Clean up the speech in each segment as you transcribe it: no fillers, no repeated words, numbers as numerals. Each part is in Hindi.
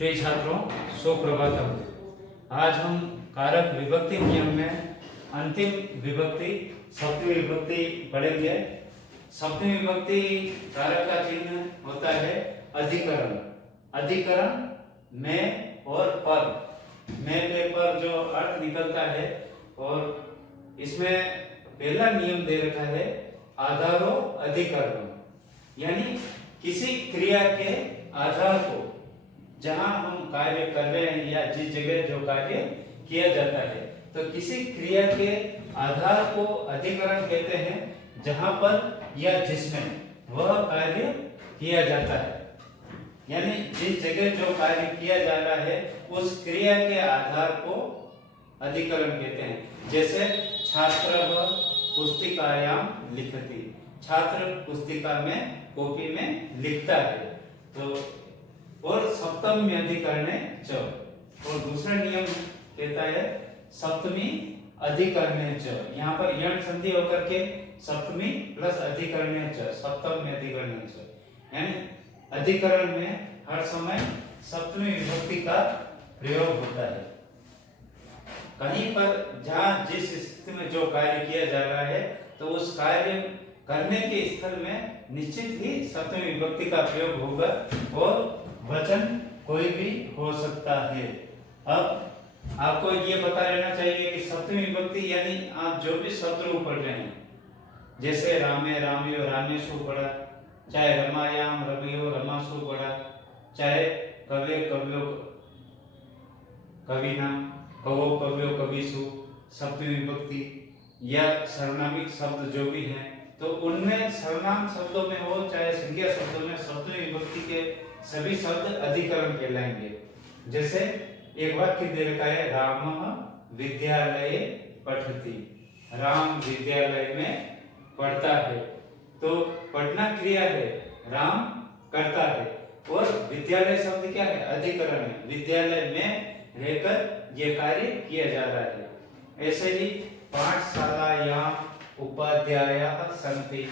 प्रिय छात्रों, सुप्रभातम। आज हम कारक विभक्ति नियम में अंतिम विभक्ति सप्तमी विभक्ति पढ़ेंगे। सप्तमी विभक्ति कारक का चिन्ह होता है अधिकरण। अधिकरण में और पर, में पे पर जो अर्थ निकलता है, और इसमें पहला नियम दे रखा है आधारो अधिकरण, यानी किसी क्रिया के आधार को, जहां हम कार्य कर रहे हैं या जिस जगह जो कार्य किया जाता है, तो किसी क्रिया के आधार को अधिकरण कहते हैं, जहां पर या जिसमें वह कार्य किया जाता है। यानी जिस जगह जो कार्य किया जा रहा है उस क्रिया के आधार को अधिकरण कहते हैं। जैसे छात्र पुस्तिकायाम लिखति, छात्र पुस्तिका में, कॉपी में लिखता है। तो और सप्तमी अधिकरणे च, और दूसरा नियम कहता है सप्तमी अधिकरणे च। यहाँ पर यण संधि होकर के सप्तमी प्लस अधिकरणे च, सप्तमी अधिकरणे च, यानी अधिकरण में हर समय सप्तमी विभक्ति का प्रयोग होता है। कहीं पर जहाँ जिस स्थिति में जो कार्य किया जा रहा है, तो उस कार्य करने के स्थल में निश्चित ही सप्तमी विभक्ति का प्रयोग होगा, और वचन कोई भी हो सकता है। अब आपको ये पता रहना चाहिए कि सप्तमी विभक्ति यानी आप जो भी शब्द पढ़ रहे हैं, जैसे रामे रामियो रामेशु पढ़ा, चाहे रमायाम रमियो रमासु पढ़ा, चाहे कवे कव्यो कविना, कवो कव्यो कविसु, सप्तमी विभक्ति या सर्वनामिक शब्द जो भी हैं, तो उनमें सर्वनाम शब्दों में हो चाहे संज्ञा शब्दों में सप्तमी विभक्ति के सभी शब्द अधिकरण कहलाएंगे। जैसे एक वाक्य दे रखा है रामः विद्यालये पठति, राम विद्यालय में पढ़ता है, तो पढ़ना क्रिया है, राम करता है, और विद्यालय शब्द क्या है, अधिकरण है, विद्यालय में रहकर यह कार्य किया जा रहा है। ऐसे ही पाठशालायां उपाध्यायाः सन्ति,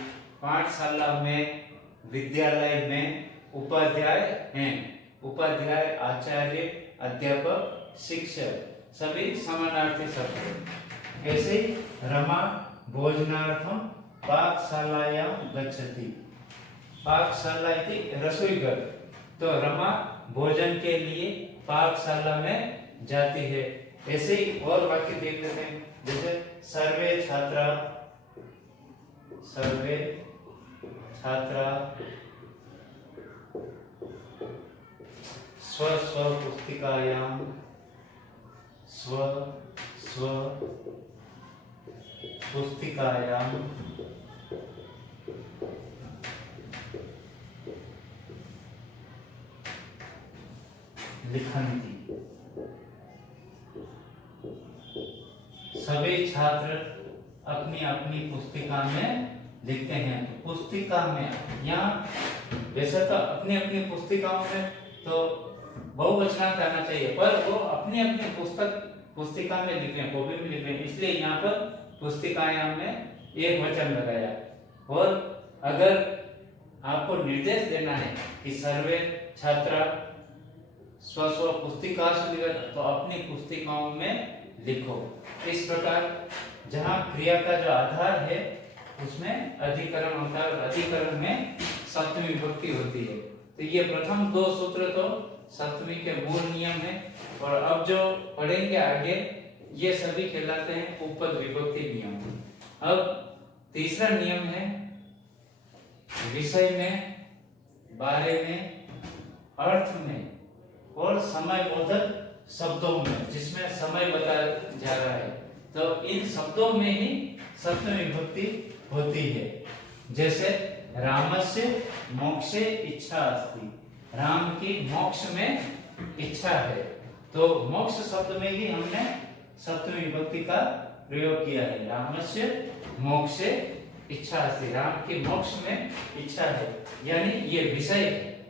पाठशाला में, विद्यालय में उपाध्याय हैं। उपाध्याय आचार्य, अध्यापक, शिक्षक सभी समानार्थी शब्द हैं। ऐसे ही रमा भोजनार्थम पाकशालायां गच्छति, पाकशाला इति रसोई घर, तो रमा भोजन के लिए पाकशाला में जाती है। ऐसे ही और वाक्य देख लेते हैं, जैसे सर्वे छात्रा, सर्वे छात्रा स्व स्व पुस्तिकायां, स्व स्व पुस्तिकायां लिखन्ति, सभी छात्र अपनी अपनी पुस्तिका में लिखते हैं। तो पुस्तिका में, यहाँ वैसे तो अपनी अपनी पुस्तिकाओं में तो बहुवचनांत आना चाहिए, पर वो अपनी अपनी पुस्तिका में लिख रहे हैं, कॉपी में लिख रहे हैं, इसलिए यहाँ पर पुस्तिकायां में एक वचन लगाया। और अगर आपको निर्देश देना है कि सर्वे छात्रा स्व स्व पुस्तिकासु लिखत, तो अपनी पुस्तिकाओं में लिखो। इस प्रकार जहाँ क्रिया का जो आधार है उसमें अधिकरण होता है, और अधिकरण में सप्तमी विभक्ति होती है। तो ये प्रथम दो सूत्र तो सप्तमी के मूल नियम है, और अब जो पढ़ेंगे आगे ये सभी कहलाते हैं उपपद विभक्ति नियम। अब तीसरा नियम है विषय में, बारे में, अर्थ में और समयबोधक शब्दों में, जिसमें समय बताया जा रहा है, तो इन शब्दों में ही सप्तमी विभक्ति होती है। जैसे रामस्य मोक्षे इच्छा अस्ति, राम की मोक्ष में इच्छा है, तो मोक्ष शब्द में ही हमने सप्तमी विभक्ति का प्रयोग किया है। रामस्य मोक्षे इच्छा अस्ति, राम की मोक्ष में इच्छा है, यानी ये विषय है,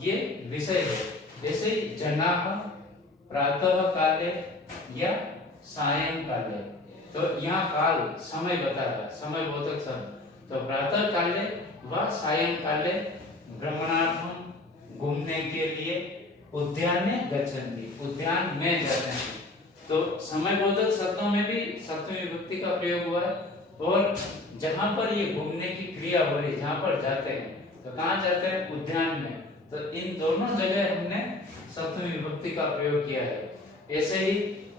ये विषय है। जैसे जनाः प्रातः काले या सायं काले, तो यहाँ काल समय बता रहा है, समय बोधक शब्द, तो प्रातः काले व सायं काले भ्रमणार्थम, घूमने के लिए, उद्याने गच्छन्ति, उद्यान में जाते हैं। तो समयबोधक शब्दों में भी सप्तमी विभक्ति का प्रयोग हुआ है। और जहां पर ये घूमने की क्रिया हो रही, जहां पर जाते हैं, तो कहाँ जाते हैं? उद्यान में। तो इन दोनों जगह हमने सप्तमी विभक्ति का प्रयोग किया है। ऐसे ही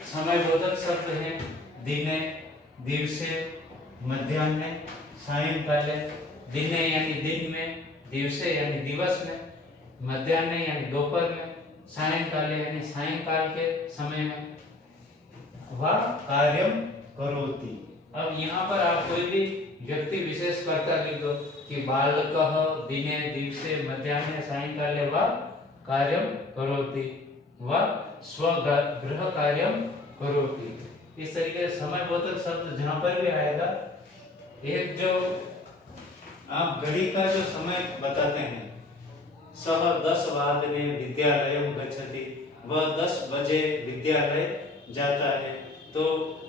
समयबोधक शब्द हैं दिने, दिवसे, मध्याह्ने, सायंकाले। दिने यानी दिन में, दिवसे यानी दिवस में, मध्याह्ने यानी दोपहर में, सायंकाले यानी सायंकाल के समय में। वह कार्यम करोति। अब यहाँ पर आप कोई भी व्यक्ति विशेष कर्ता लिख दो कि बालकः दिने, दिवसे, मध्याह्ने, सायंकाले वह कार्यम करोति, वह स्वगृह कार्यम करोति। इस तरीके से समयबोधक शब्द जहाँ पर भी आएगा, एक जो आप घड़ी का जो समय बताते हैं, सह 10 वादने विद्यालयं गच्छति, वह 10 बजे विद्यालय जाता है। तो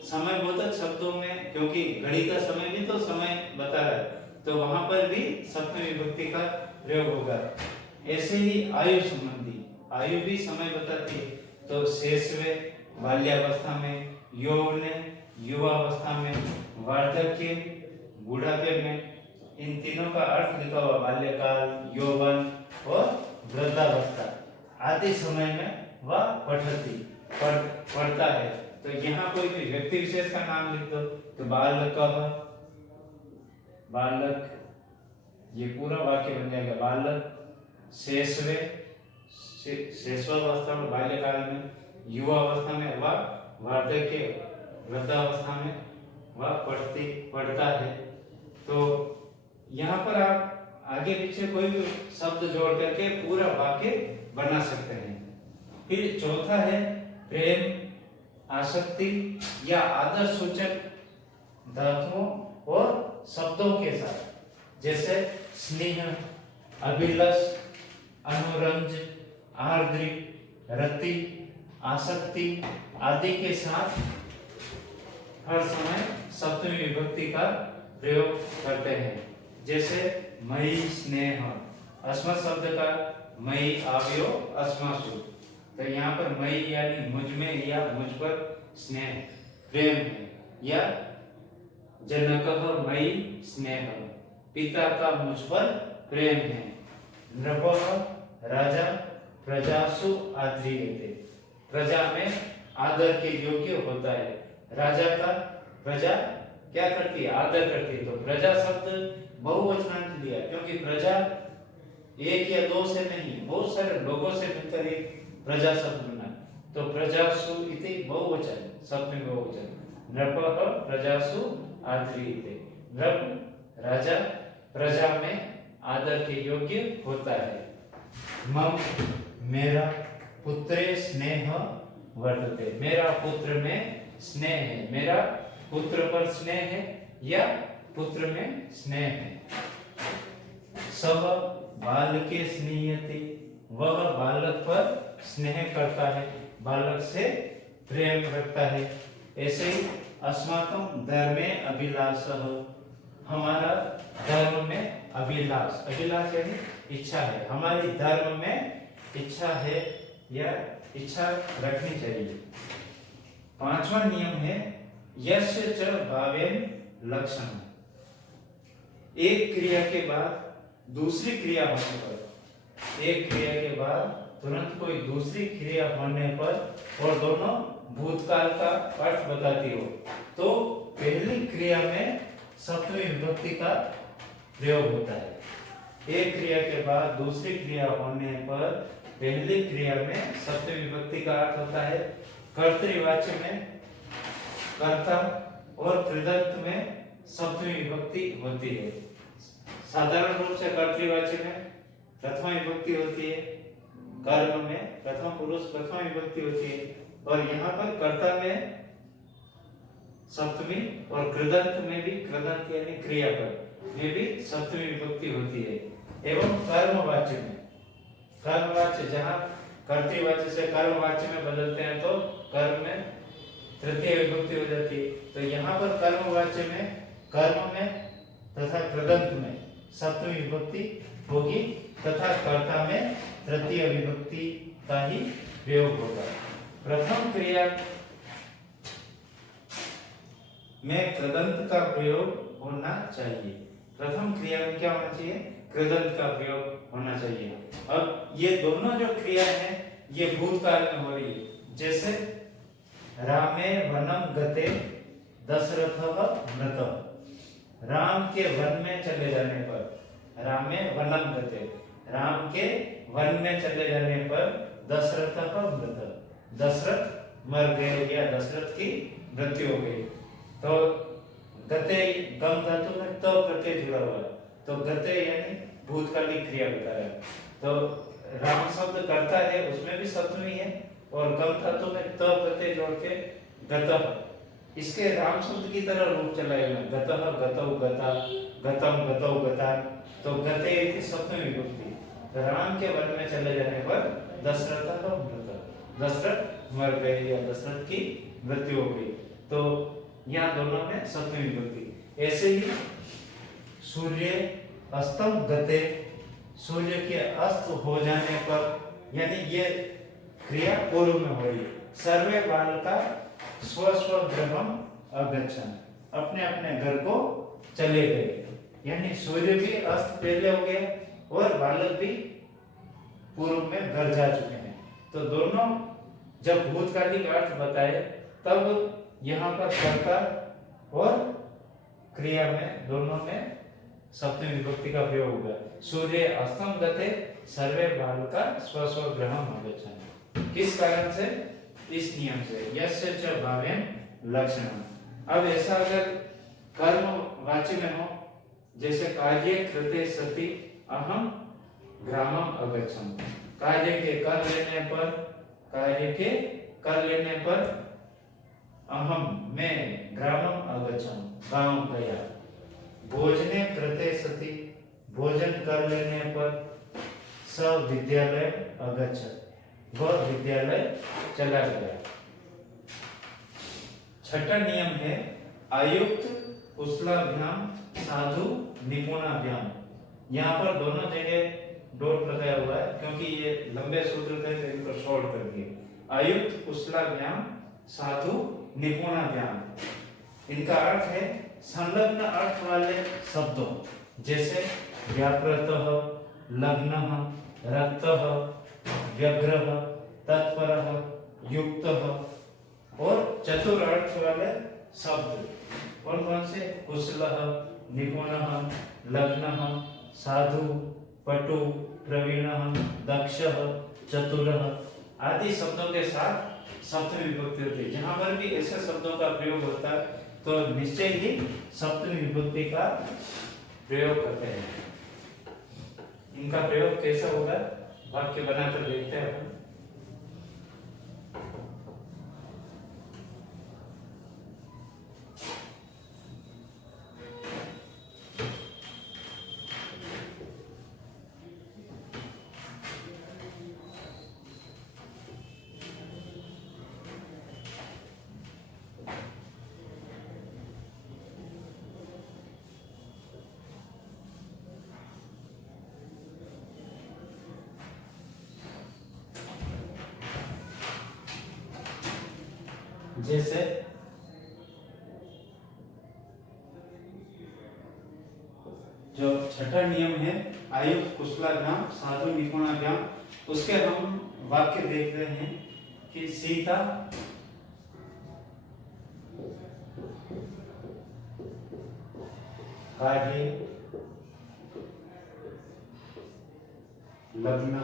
समयबोधक शब्दों में, क्योंकि घड़ी का समय भी तो समय बता रहा है, तो वहां पर भी सप्तमी विभक्ति का प्रयोग होगा। ऐसे ही आयु संबंधी, आयु भी समय बताती है। तो शेषवे बाल्यावस्था में, यौवने युवावस्था में, वार्धक्य बुढ़ापे में। इन तीनों का अर्थ लिखा हुआ, बाल्यकाल, यौवन और वृद्धावस्था आदि समय में वह पढ़ता है। तो यहाँ कोई भी व्यक्ति विशेष का नाम लिख दो, तो बालकः, बालक, ये पूरा वाक्य बन जाएगा। बालक, शेषवे, शेषवावस्था में, बाल्यकाल में, युवावस्था में, वह वार्धक्य, वृद्धावस्था में वह पढ़ता है। तो यहाँ पर आप आगे पीछे कोई भी शब्द जोड़ करके पूरा वाक्य बना सकते हैं। फिर चौथा है प्रेम, आसक्ति या आदर सूचक धातुओं और शब्दों के साथ, जैसे स्नेह, अभिलाष, अनुरंज, आर्द्रिक, रति, आसक्ति आदि के साथ हर समय सप्तमी विभक्ति का प्रयोग करते हैं। जैसे मयि स्नेह, अस्मत् शब्द का मयि अवयव अस्मासु। तो यहाँ पर मयि यानी मुझ में या मुझ पर स्नेह, प्रेम है। या जनकः मयि स्नेह, पिता का मुझ पर प्रेम है। नृपः राजा प्रजासु आद्रियते, प्रजा में आदर के योग्य होता है। राजा का प्रजा क्या करती है? आदर करती है। तो प्रजा शब्द बहुवचनांत लिया, क्योंकि प्रजा एक या दो से नहीं, बहुत सारे लोगों से मिलकर एक प्रजा शब्द बना। तो प्रजासु इति बहुवचन, सप्तमी बहुवचन। नृपः प्रजासु आद्रियते, नृप राजा प्रजा में आदर के योग्य होता है। मम मेरा, पुत्रे स्नेह वर्तते, मेरा पुत्र में स्नेह है, मेरा पुत्र पर स्नेह है या पुत्र में स्नेह है। सब बालके स्नेहते, वह बालक पर स्नेह करता है, बालक से प्रेम रखता है। ऐसे ही अस्माकं धर्मे अभिलाषः, हमारा धर्म में अभिलाष, अभिलाष यानी इच्छा है, हमारी धर्म में इच्छा है या इच्छा रखनी चाहिए। पांचवा नियम है यस्य च भावेन लक्षण, एक क्रिया के बाद दूसरी क्रिया होने पर, एक क्रिया के बाद तुरंत कोई दूसरी क्रिया होने पर और दोनों भूतकाल का अर्थ बताती हो, तो पहली क्रिया में सप्तमी विभक्ति का प्रयोग होता है। एक क्रिया के बाद दूसरी क्रिया होने पर पहली क्रिया में सप्तमी विभक्ति का अर्थ होता है। कर्तृवाच्य में कर्ता और कृदंत में सप्तमी विभक्ति होती है। साधारण रूप से कर्तृवाच्य में प्रथमा विभक्ति होती है, कर्म में प्रथम पुरुष प्रथमा विभक्ति होती है, और यहाँ पर कर्ता में सप्तमी और कृदंत में भी, कृदंत यानी क्रियापद में भी सप्तमी विभक्ति होती है। एवं कर्मवाच्य में, कर्मवाच्य जहाँ कर्तृवाच्य से कर्मवाच्य में बदलते हैं तो कर्म में तृतीय विभक्ति हो जाती है। तो यहाँ पर कर्मवाच्य में कर्म में तथा कृदंत में सप्तमी विभक्ति होगी तथा कर्ता में तृतीय विभक्ति का ही प्रयोग होगा। प्रथम क्रिया में कृदंत का प्रयोग होना चाहिए। प्रथम क्रिया में क्या होना चाहिए? कृदंत का प्रयोग होना चाहिए। अब ये दोनों जो क्रिया है ये भूतकाल में हो रही है। जैसे रामे वनम गते दशरथः मृतः। राम के वन में चले जाने पर, रामे वनम गते, राम के वन में चले जाने पर दशरथः मृतः, दशरथ मर गए या दशरथ की मृत्यु हो गई। तो गते गम धातु में तो प्रत्यय जुड़ा हुआ है, तो गते यानी भूतकालिक क्रिया बता रहा है। तो राम शब्द करता है उसमें भी सप्तमी है और गम धातु में तो प्रत्यय जोड़ के गतः, इसके राम शब्द की तरह रूप चलाएगा। गतः गतौ गता, गतम गतौ गता, तो गते की सप्तमी विभक्ति। तो राम के वन में चले जाने पर दशरथ का मृत, दशरथ मर गए या दशरथ की मृत्यु हो गई। तो यहाँ दोनों में सप्तमी विभक्ति। ऐसे ही सूर्य अस्तम गते, सूर्य के अस्त हो जाने पर, यानी ये क्रिया पूर्व में हो रही। सर्वे बालका स्व स्व गृहम अगच्छन्, अपने अपने घर को चले गए, यानी सूर्य भी अस्त पहले हो गया और बालक भी पूर्व में घर जा चुके हैं। तो दोनों जब भूतकालिक अर्थ बताए तब यहाँ पर कर्ता और क्रिया में दोनों में सप्तमी विभक्ति का प्रयोग होगा। सूर्य अस्तम गते सर्वे बालका स्व स्व गृहम अगच्छन्। किस कारण से? इस नियम से, यस्य च भावेन लक्षणम्। अब ऐसा अगर कर्म वाच्य में हो, जैसे कार्ये कृते सति अहम ग्रामम अगच्छम्, कार्य के कर लेने पर, कार्य के कर लेने पर अहम मैं ग्रामम अगच्छम् गांव गया। भोजने कृते सति, भोजन कर लेने पर स विद्यालय अगच्छत्, वह विद्यालय चला गया। छठा नियम है आयुक्त कुशलाभ्याम साधु निपुणाभ्याम। यहाँ पर दोनों जगह डॉट लगाया हुआ है क्योंकि ये लंबे सूत्र थे तो इनको शॉर्ट कर दिए। आयुक्त कुशलाभ्याम साधु निपुणाभ्याम, इनका अर्थ है संलग्न अर्थ वाले शब्दों, जैसे व्याकृतः, लग्नः, रक्तः, व्यग्रः, तत्परः, युक्तः और चतुर अर्थ वाले शब्द कौन कौन से? कुशलः, निपुणः, लग्नः, साधु, पटु, प्रवीणः, दक्षः, चतुरः आदि शब्दों के साथ सप्तमी विभक्ति होती है। जहां पर भी ऐसे शब्दों का प्रयोग होता है तो निश्चय ही सप्तमी विभक्ति का प्रयोग करते हैं। इनका प्रयोग कैसा होगा वाक्य बनाकर देखते हैं अपन। जैसे जो छठा नियम है आयुक्त कुशलाभ्याम साधु निपुणाभ्याम, उसके हम वाक्य देख रहे हैं कि सीता कार्ये लग्न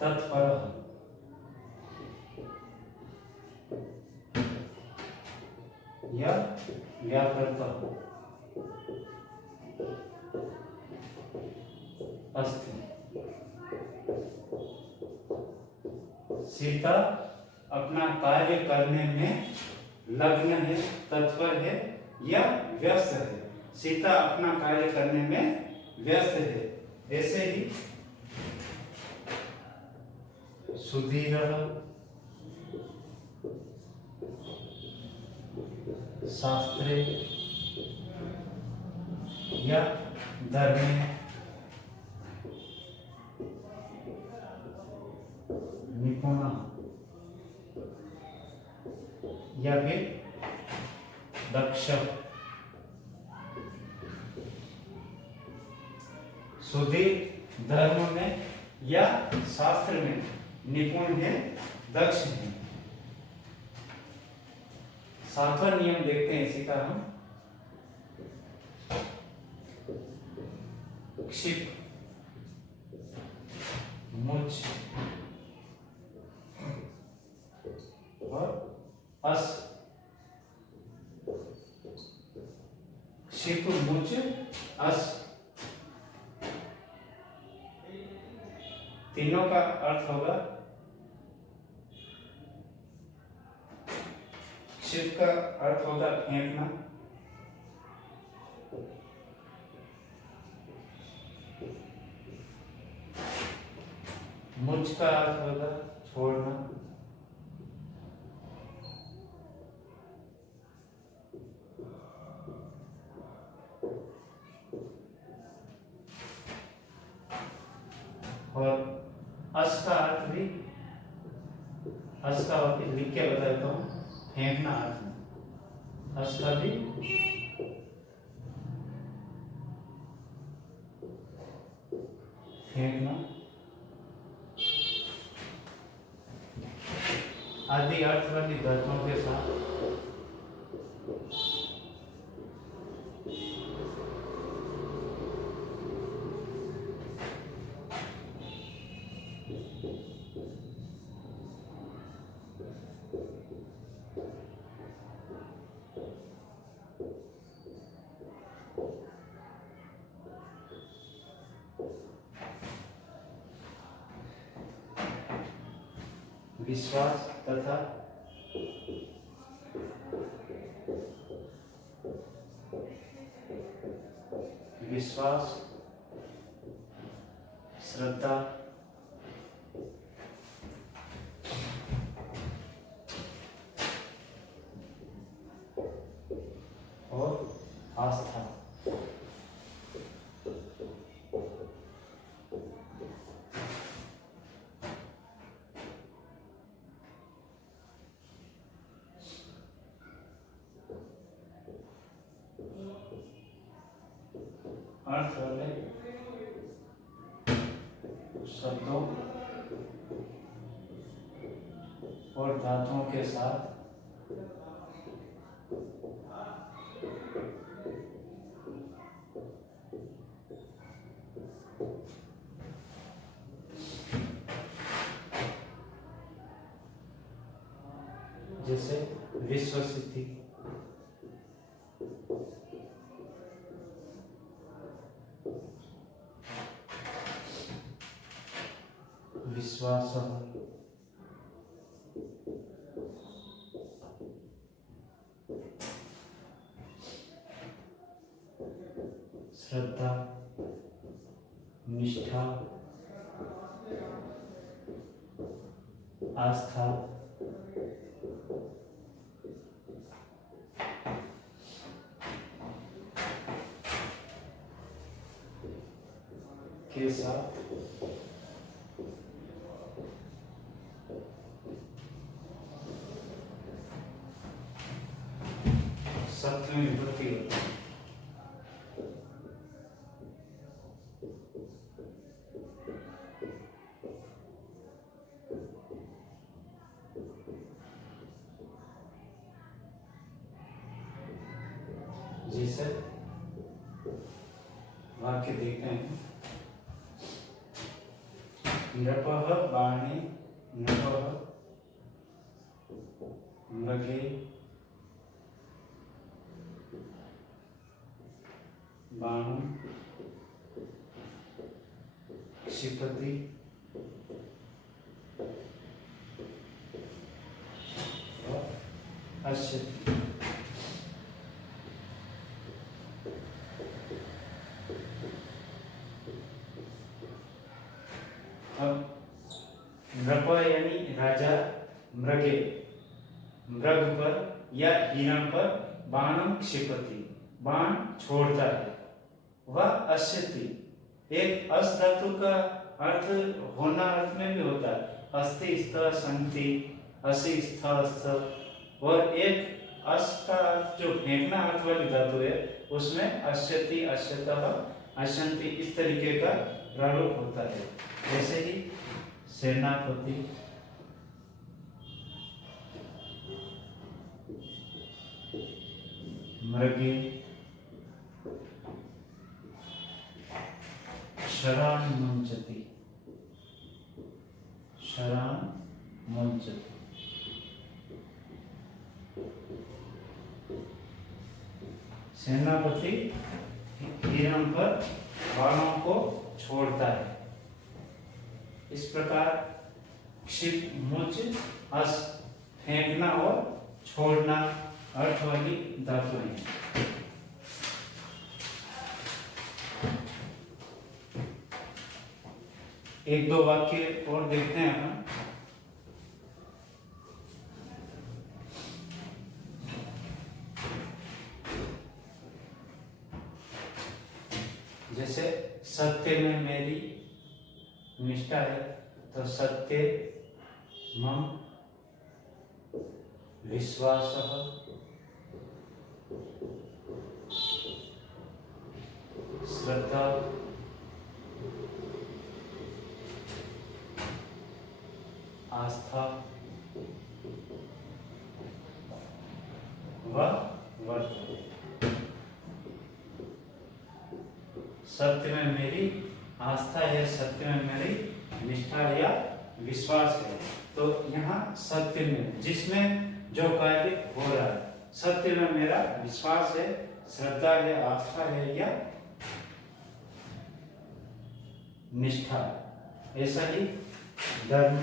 तत्पर या व्याकृत अस्ति। सीता अपना कार्य करने में लग्न है, तत्पर है या व्यस्त है। सीता अपना कार्य करने में व्यस्त है। ऐसे ही सुधीरः शास्त्रे या धर्मे निपुण या फिर दक्ष। सुधीर धर्म में या शास्त्र में निपुण है, दक्ष है। सातवां नियम देखते हैं इसी का हम। क्षिप, मुच और अस। क्षिप, मुच, अस, तीनों का अर्थ होगा। क्षिप का अर्थ होगा फेंकना, मुझ का अर्थ होगा छोड़ना, और अस का अर्थ भी, अस का लिख के बता देता हूं, फेंकना अर्थ। अस का भी फेंकना आदि अर्थ वाली धातुओं के साथ विश्वास तथा विश्वास, श्रद्धा, और आस्था। अर्थ वाले शब्दों और धातुओं के साथ जैसे विश्व सिद्धि, विश्वास, श्रद्धा, निष्ठा, आस्था, के साथ सप्तमी विभक्ति होती है। जिसे वाक्य देखते हैं। नृपः बाणे नृपः मृगे बाणं क्षिपति अश्यति। अब नृप यानी राजा मृगे, मृग पर या हिरण पर बाणं क्षिपति, बाण छोड़ता है। वह अश्यति, एक अस धातु का अर्थ होना अर्थ में भी होता है, अस्ति स्थ संति, असि स्थ स्थ। और एक अस का अर्थ जो फेंकना अर्थ वाली धातु है उसमें अस्यति अस्यतः अशंति इस तरीके का प्रारूप होता है। जैसे ही सेनापति, मृगे, शरान मुंचति, शरान मुंचति। सेनापति हिरण पर बाणों को छोड़ता है। इस प्रकार क्षिप, मुच, अस फेंकना और छोड़ना अर्थ वाली धातुएं हैं। एक दो वाक्य और देखते हैं हम। जैसे सत्य में मेरी निष्ठा है, तो सत्य मम विश्वासः, श्रद्धा आस्था व वर्त। सत्य में मेरी आस्था है, सत्य में मेरी निष्ठा या विश्वास है। तो यहाँ सत्य में जिसमें जो कार्य हो रहा है, सत्य में मेरा विश्वास है, श्रद्धा है, आस्था है या निष्ठा। ऐसा ही धर्म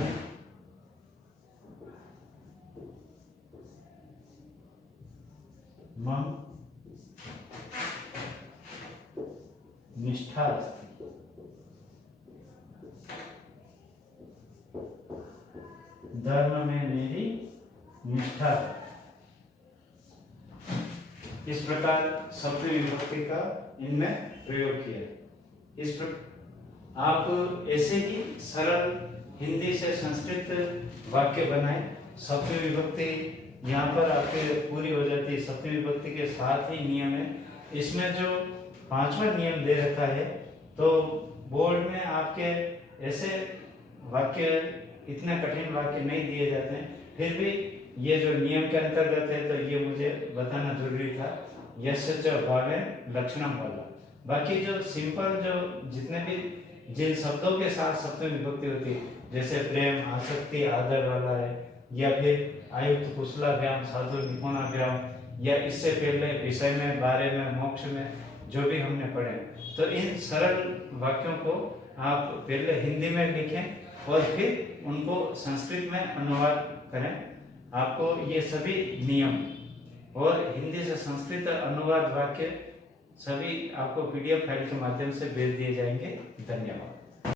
मम निष्ठा अस्ति, धर्म में मेरी निष्ठा। इस प्रकार सप्तमी विभक्ति का इनमें प्रयोग किया। इस प्रकार आप ऐसे ही सरल हिंदी से संस्कृत वाक्य बनाए। सप्तमी विभक्ति यहाँ पर आपके पूरी हो जाती है। सप्तमी विभक्ति के साथ ही नियम है। इसमें जो पांचवा नियम दे रखा है, तो बोर्ड में आपके ऐसे वाक्य, इतने कठिन वाक्य नहीं दिए जाते हैं, फिर भी ये जो नियम के अंतर्गत है तो ये मुझे बताना जरूरी था। यस्य च भावे लक्षणम वाला। बाकी जो सिंपल जो जितने भी जिन शब्दों के साथ सप्तमी विभक्ति होती है, जैसे प्रेम, आसक्ति, आदर वाला है, या फिर आयुक्त, कुशलाभ्याम, साधु, निपुणाभ्याम, या इससे पहले विषय में, बारे में, मोक्ष में जो भी हमने पढ़े, तो इन सरल वाक्यों को आप पहले हिंदी में लिखें और फिर उनको संस्कृत में अनुवाद करें। आपको ये सभी नियम और हिंदी से संस्कृत अनुवाद वाक्य सभी आपको PDF फाइल के माध्यम से भेज दिए जाएंगे। धन्यवाद।